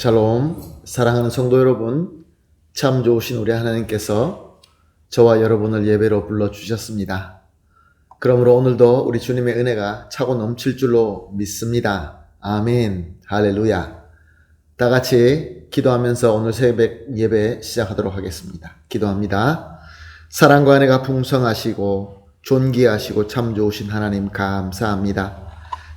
샬롬, 사랑하는 성도 여러분, 참 좋으신 우리 하나님께서 저와 여러분을 예배로 불러주셨습니다. 그러므로 오늘도 우리 주님의 은혜가 차고 넘칠 줄로 믿습니다. 아멘, 할렐루야. 다 같이 기도하면서 오늘 새벽 예배 시작하도록 하겠습니다. 기도합니다. 사랑과 은혜가 풍성하시고 존귀하시고 참 좋으신 하나님 감사합니다.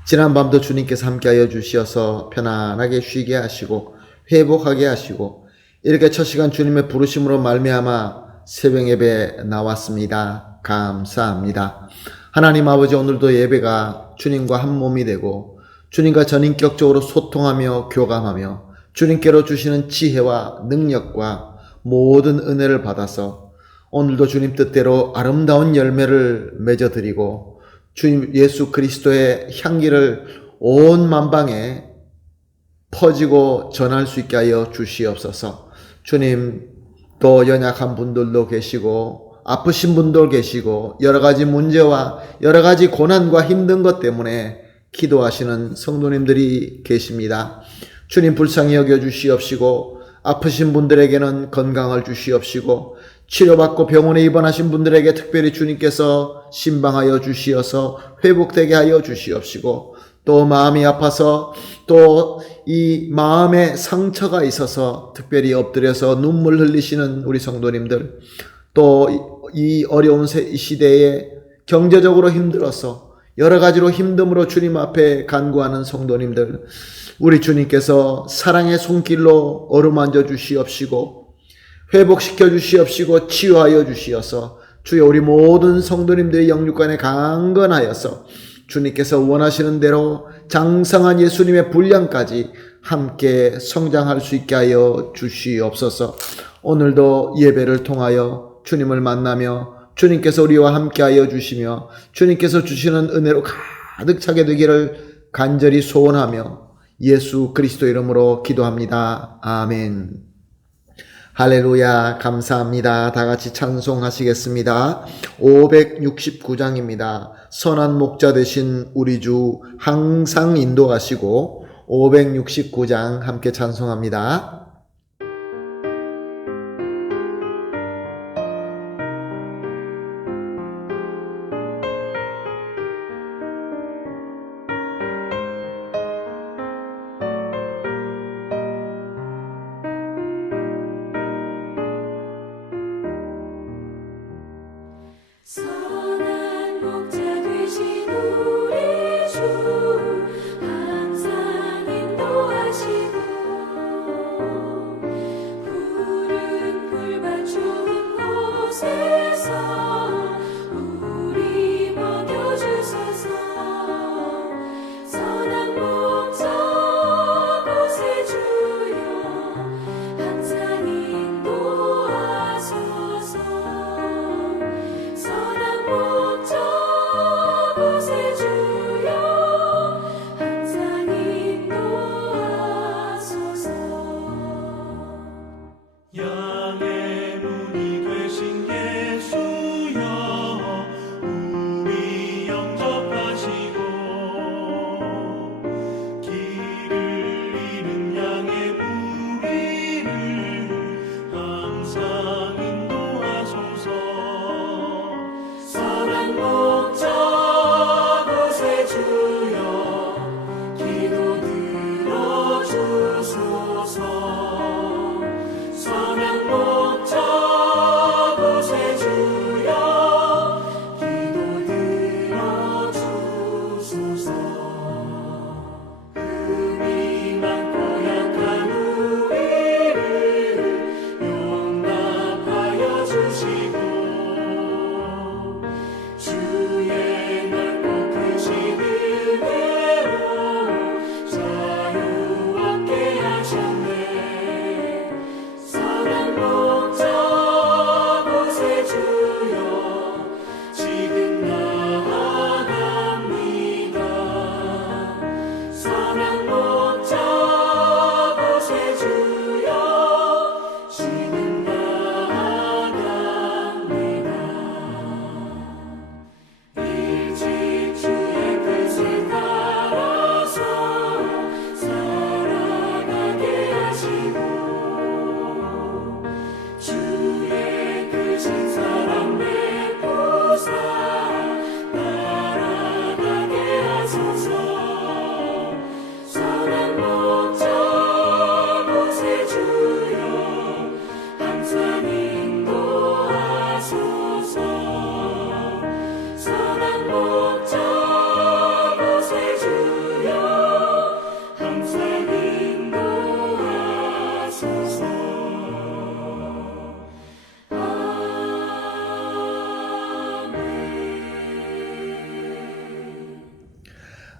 지난밤도 주님께서 함께하여 주시어서 편안하게 쉬게 하시고 회복하게 하시고 이렇게 첫 시간 주님의 부르심으로 말미암아 새벽 예배 나왔습니다. 감사합니다. 하나님 아버지, 오늘도 예배가 주님과 한 몸이 되고 주님과 전인격적으로 소통하며 교감하며 주님께로 주시는 지혜와 능력과 모든 은혜를 받아서 오늘도 주님 뜻대로 아름다운 열매를 맺어드리고 주님 예수 그리스도의 향기를 온 만방에 퍼지고 전할 수 있게 하여 주시옵소서. 주님, 또 연약한 분들도 계시고 아프신 분도 계시고 여러 가지 문제와 여러 가지 고난과 힘든 것 때문에 기도하시는 성도님들이 계십니다. 주님, 불쌍히 여겨 주시옵시고 아프신 분들에게는 건강을 주시옵시고 치료받고 병원에 입원하신 분들에게 특별히 주님께서 신방하여 주시어서 회복되게 하여 주시옵시고, 또 마음이 아파서 또 이 마음에 상처가 있어서 특별히 엎드려서 눈물 흘리시는 우리 성도님들, 또 이 어려운 시대에 경제적으로 힘들어서 여러 가지로 힘듦으로 주님 앞에 간구하는 성도님들, 우리 주님께서 사랑의 손길로 어루만져 주시옵시고 회복시켜 주시옵시고 치유하여 주시어서 주여 우리 모든 성도님들의 영육간에 강건하여서 주님께서 원하시는 대로 장성한 예수님의 분량까지 함께 성장할 수 있게 하여 주시옵소서. 오늘도 예배를 통하여 주님을 만나며 주님께서 우리와 함께 하여 주시며 주님께서 주시는 은혜로 가득 차게 되기를 간절히 소원하며 예수 그리스도 이름으로 기도합니다. 아멘. 할렐루야. 감사합니다. 다 같이 찬송하시겠습니다. 569장입니다. 선한 목자 되신 우리 주 항상 인도하시고 569장 함께 찬송합니다. 선한 목자 되신 우리 주 항상 인도하시고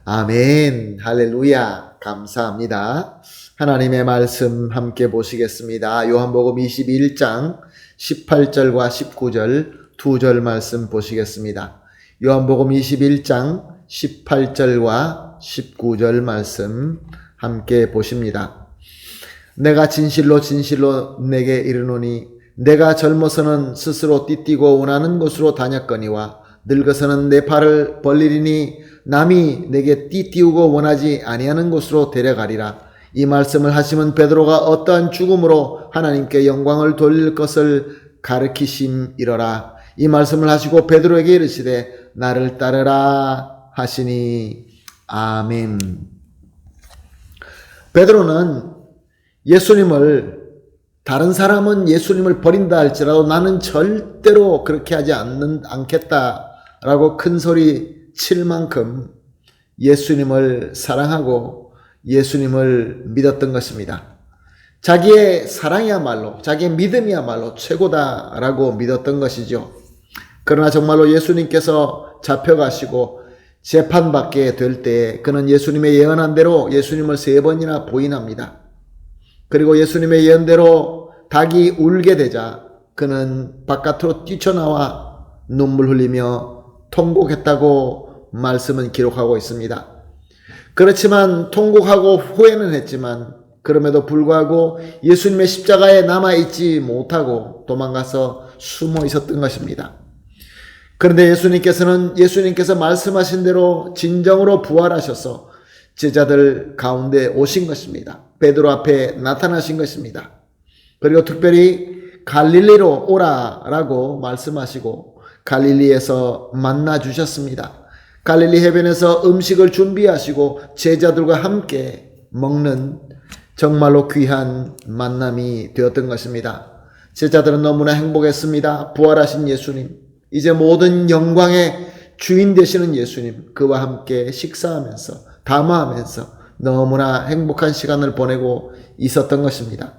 아멘. 할렐루야. 감사합니다. 하나님의 말씀 함께 보시겠습니다. 요한복음 21장 18절과 19절 두 절 말씀 보시겠습니다. 요한복음 21장 18절과 19절 말씀 함께 보십니다. 내가 진실로 진실로 내게 이르노니 내가 젊어서는 스스로 띠뛰고 원하는 곳으로 다녔거니와 늙어서는 내 팔을 벌리리니 남이 내게 띠띠우고 원하지 아니하는 곳으로 데려가리라. 이 말씀을 하시면 베드로가 어떠한 죽음으로 하나님께 영광을 돌릴 것을 가르치심이러라. 이 말씀을 하시고 베드로에게 이르시되 나를 따르라 하시니 아멘. 베드로는 예수님을, 다른 사람은 예수님을 버린다 할지라도 나는 절대로 그렇게 하지 않겠다라고 큰 소리 칠 만큼 예수님을 사랑하고 예수님을 믿었던 것입니다. 자기의 사랑이야말로, 자기의 믿음이야말로 최고다라고 믿었던 것이죠. 그러나 정말로 예수님께서 잡혀가시고 재판받게 될 때에 그는 예수님의 예언한 대로 예수님을 3번이나 부인합니다. 그리고 예수님의 예언대로 닭이 울게 되자 그는 바깥으로 뛰쳐나와 눈물 흘리며 통곡했다고 말씀은 기록하고 있습니다. 그렇지만 통곡하고 후회는 했지만 그럼에도 불구하고 예수님의 십자가에 남아있지 못하고 도망가서 숨어 있었던 것입니다. 그런데 예수님께서 말씀하신 대로 진정으로 부활하셔서 제자들 가운데 오신 것입니다. 베드로 앞에 나타나신 것입니다. 그리고 특별히 갈릴리로 오라라고 말씀하시고 갈릴리에서 만나 주셨습니다. 갈릴리 해변에서 음식을 준비하시고 제자들과 함께 먹는 정말로 귀한 만남이 되었던 것입니다. 제자들은 너무나 행복했습니다. 부활하신 예수님, 이제 모든 영광의 주인 되시는 예수님, 그와 함께 식사하면서 담화하면서 너무나 행복한 시간을 보내고 있었던 것입니다.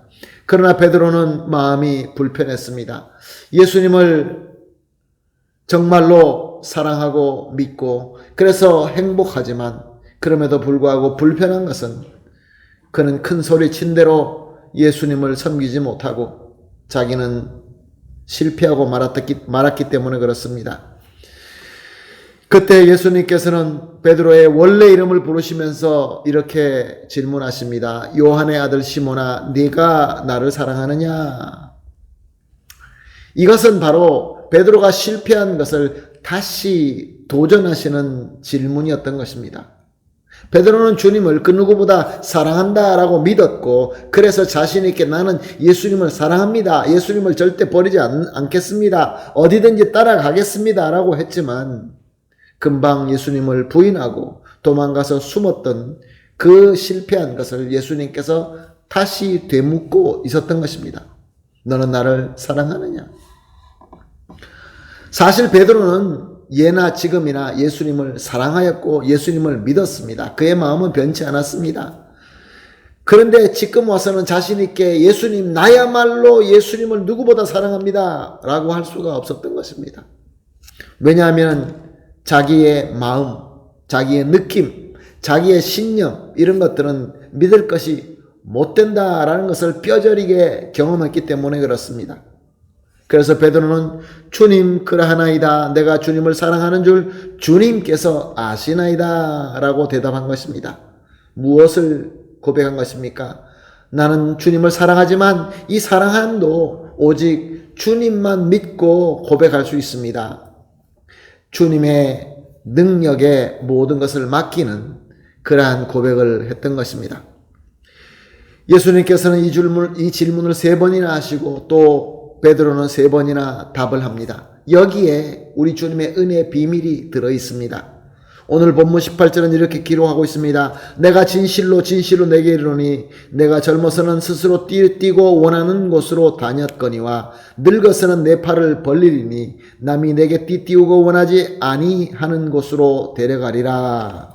그러나 베드로는 마음이 불편했습니다. 예수님을 정말로 사랑하고 믿고 그래서 행복하지만 그럼에도 불구하고 불편한 것은 그는 큰 소리 친 대로 예수님을 섬기지 못하고 자기는 실패하고 말았기 때문에 그렇습니다. 그때 예수님께서는 베드로의 원래 이름을 부르시면서 이렇게 질문하십니다. 요한의 아들 시몬아, 네가 나를 사랑하느냐? 이것은 바로 베드로가 실패한 것을 다시 도전하시는 질문이었던 것입니다. 베드로는 주님을 그 누구보다 사랑한다라고 믿었고 그래서 자신 있게 나는 예수님을 사랑합니다. 예수님을 절대 버리지 않겠습니다. 어디든지 따라가겠습니다. 라고 했지만 금방 예수님을 부인하고 도망가서 숨었던 그 실패한 것을 예수님께서 다시 되묻고 있었던 것입니다. 너는 나를 사랑하느냐? 사실 베드로는 예나 지금이나 예수님을 사랑하였고 예수님을 믿었습니다. 그의 마음은 변치 않았습니다. 그런데 지금 와서는 자신 있게 예수님, 나야말로 예수님을 누구보다 사랑합니다 라고 할 수가 없었던 것입니다. 왜냐하면 자기의 마음, 자기의 느낌, 자기의 신념 이런 것들은 믿을 것이 못 된다라는 것을 뼈저리게 경험했기 때문에 그렇습니다. 그래서 베드로는 주님 그러하나이다. 내가 주님을 사랑하는 줄 주님께서 아시나이다 라고 대답한 것입니다. 무엇을 고백한 것입니까? 나는 주님을 사랑하지만 이 사랑함도 오직 주님만 믿고 고백할 수 있습니다. 주님의 능력에 모든 것을 맡기는 그러한 고백을 했던 것입니다. 예수님께서는 이 질문을 3번이나 하시고 또 베드로는 3번이나 답을 합니다. 여기에 우리 주님의 은혜의 비밀이 들어 있습니다. 오늘 본문 18절은 이렇게 기록하고 있습니다. 내가 진실로 진실로 내게 이르노니 내가 젊어서는 스스로 뛰고 원하는 곳으로 다녔거니와 늙어서는 내 팔을 벌리리니 남이 내게 띠띠우고 원하지 아니하는 곳으로 데려가리라.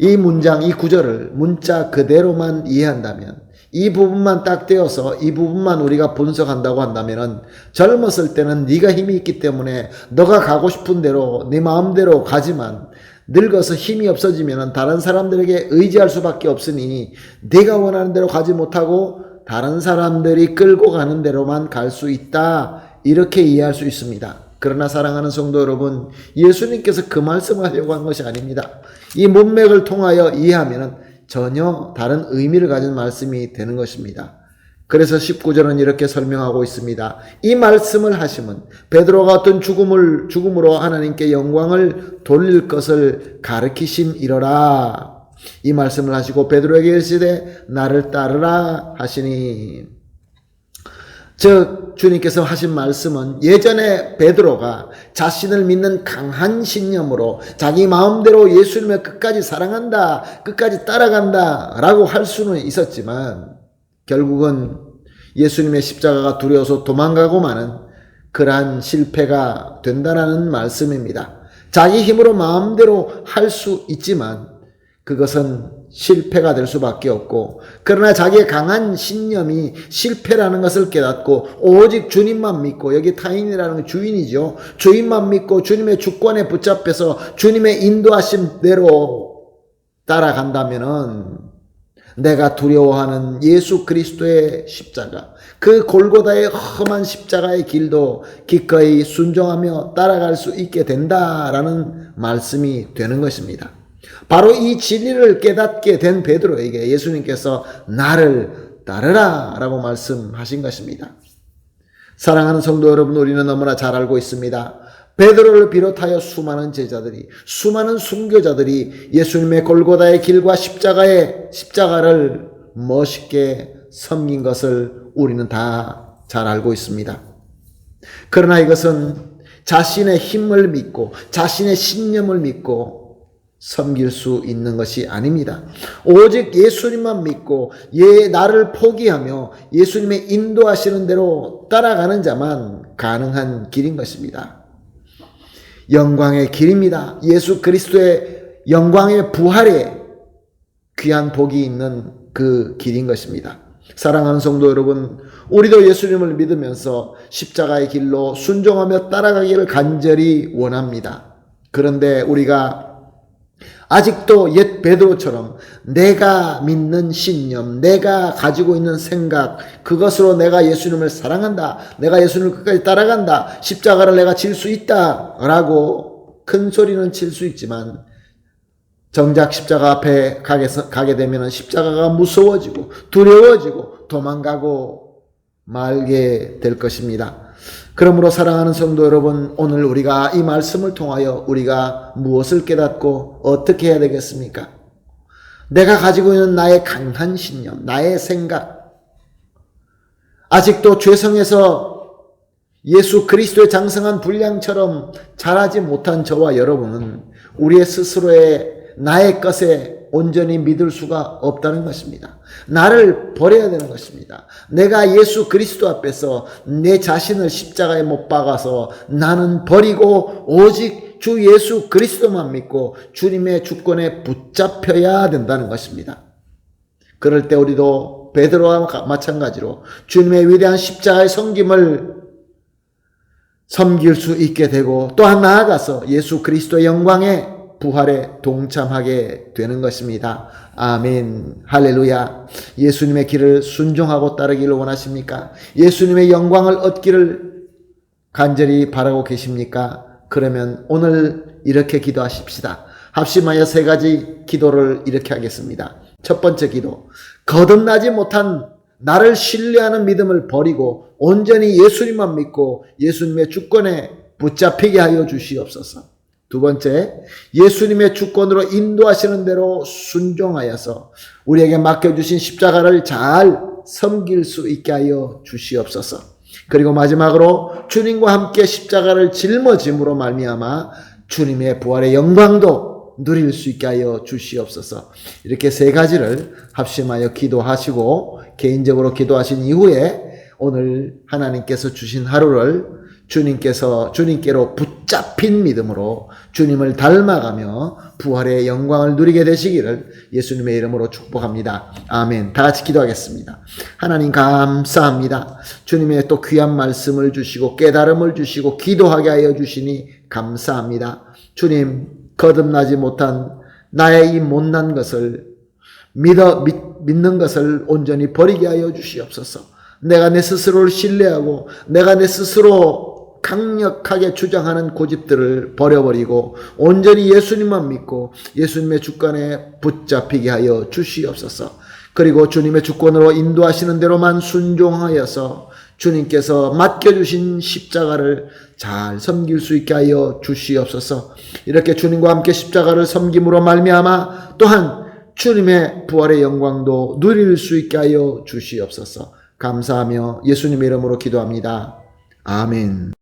이 문장, 이 구절을 문자 그대로만 이해한다면, 이 부분만 딱 떼어서 이 부분만 우리가 분석한다고 한다면은 젊었을 때는 네가 힘이 있기 때문에 너가 가고 싶은 대로 네 마음대로 가지만 늙어서 힘이 없어지면 다른 사람들에게 의지할 수밖에 없으니 네가 원하는 대로 가지 못하고 다른 사람들이 끌고 가는 대로만 갈 수 있다. 이렇게 이해할 수 있습니다. 그러나 사랑하는 성도 여러분, 예수님께서 그 말씀을 하려고 한 것이 아닙니다. 이 문맥을 통하여 이해하면 전혀 다른 의미를 가진 말씀이 되는 것입니다. 그래서 19절은 이렇게 설명하고 있습니다. 이 말씀을 하시면 베드로가 어떤 죽음으로 하나님께 영광을 돌릴 것을 가르치심이러라. 이 말씀을 하시고 베드로에게 이르시되 나를 따르라 하시니, 즉 주님께서 하신 말씀은 예전에 베드로가 자신을 믿는 강한 신념으로 자기 마음대로 예수님을 끝까지 사랑한다, 끝까지 따라간다 라고 할 수는 있었지만 결국은 예수님의 십자가가 두려워서 도망가고 마는 그러한 실패가 된다는 말씀입니다. 자기 힘으로 마음대로 할 수 있지만 그것은 실패가 될 수밖에 없고, 그러나 자기의 강한 신념이 실패라는 것을 깨닫고 오직 주님만 믿고, 여기 타인이라는 건 주인이죠. 주인만 믿고 주님의 주권에 붙잡혀서 주님의 인도하심대로 따라간다면은 내가 두려워하는 예수 그리스도의 십자가, 그 골고다의 험한 십자가의 길도 기꺼이 순종하며 따라갈 수 있게 된다라는 말씀이 되는 것입니다. 바로 이 진리를 깨닫게 된 베드로에게 예수님께서 나를 따르라 라고 말씀하신 것입니다. 사랑하는 성도 여러분, 우리는 너무나 잘 알고 있습니다. 베드로를 비롯하여 수많은 제자들이, 수많은 순교자들이 예수님의 골고다의 길과 십자가를 멋있게 섬긴 것을 우리는 다 잘 알고 있습니다. 그러나 이것은 자신의 힘을 믿고 자신의 신념을 믿고 섬길 수 있는 것이 아닙니다. 오직 예수님만 믿고 나를 포기하며 예수님의 인도하시는 대로 따라가는 자만 가능한 길인 것입니다. 영광의 길입니다. 예수 그리스도의 영광의 부활에 귀한 복이 있는 그 길인 것입니다. 사랑하는 성도 여러분, 우리도 예수님을 믿으면서 십자가의 길로 순종하며 따라가기를 간절히 원합니다. 그런데 우리가 아직도 옛 베드로처럼 내가 믿는 신념, 내가 가지고 있는 생각, 그것으로 내가 예수님을 사랑한다, 내가 예수님을 끝까지 따라간다, 십자가를 내가 질 수 있다 라고 큰 소리는 칠 수 있지만 정작 십자가 앞에 가게 되면 십자가가 무서워지고 두려워지고 도망가고 말게 될 것입니다. 그러므로 사랑하는 성도 여러분, 오늘 우리가 이 말씀을 통하여 우리가 무엇을 깨닫고 어떻게 해야 되겠습니까? 내가 가지고 있는 나의 강한 신념, 나의 생각, 아직도 죄성에서 예수 그리스도의 장성한 분량처럼 자라지 못한 저와 여러분은 우리의 스스로의 나의 것에 온전히 믿을 수가 없다는 것입니다. 나를 버려야 되는 것입니다. 내가 예수 그리스도 앞에서 내 자신을 십자가에 못 박아서 나는 버리고 오직 주 예수 그리스도만 믿고 주님의 주권에 붙잡혀야 된다는 것입니다. 그럴 때 우리도 베드로와 마찬가지로 주님의 위대한 십자가의 섬김을 섬길 수 있게 되고 또한 나아가서 예수 그리스도의 영광에 부활에 동참하게 되는 것입니다. 아멘. 할렐루야. 예수님의 길을 순종하고 따르기를 원하십니까? 예수님의 영광을 얻기를 간절히 바라고 계십니까? 그러면 오늘 이렇게 기도하십시다. 합심하여 3가지 기도를 이렇게 하겠습니다. 첫 번째 기도, 거듭나지 못한 나를 신뢰하는 믿음을 버리고 온전히 예수님만 믿고 예수님의 주권에 붙잡히게 하여 주시옵소서. 두 번째, 예수님의 주권으로 인도하시는 대로 순종하여서 우리에게 맡겨주신 십자가를 잘 섬길 수 있게 하여 주시옵소서. 그리고 마지막으로 주님과 함께 십자가를 짊어짐으로 말미암아 주님의 부활의 영광도 누릴 수 있게 하여 주시옵소서. 이렇게 3가지를 합심하여 기도하시고 개인적으로 기도하신 이후에 오늘 하나님께서 주신 하루를 주님께로 붙잡힌 믿음으로 주님을 닮아가며 부활의 영광을 누리게 되시기를 예수님의 이름으로 축복합니다. 아멘. 다 같이 기도하겠습니다. 하나님 감사합니다. 주님의 또 귀한 말씀을 주시고 깨달음을 주시고 기도하게 하여 주시니 감사합니다. 주님, 거듭나지 못한 나의 이 못난 것을 믿는 것을 온전히 버리게 하여 주시옵소서. 내가 내 스스로를 신뢰하고 내가 내 스스로 강력하게 주장하는 고집들을 버려버리고 온전히 예수님만 믿고 예수님의 주권에 붙잡히게 하여 주시옵소서. 그리고 주님의 주권으로 인도하시는 대로만 순종하여서 주님께서 맡겨주신 십자가를 잘 섬길 수 있게 하여 주시옵소서. 이렇게 주님과 함께 십자가를 섬김으로 말미암아 또한 주님의 부활의 영광도 누릴 수 있게 하여 주시옵소서. 감사하며 예수님의 이름으로 기도합니다. 아멘.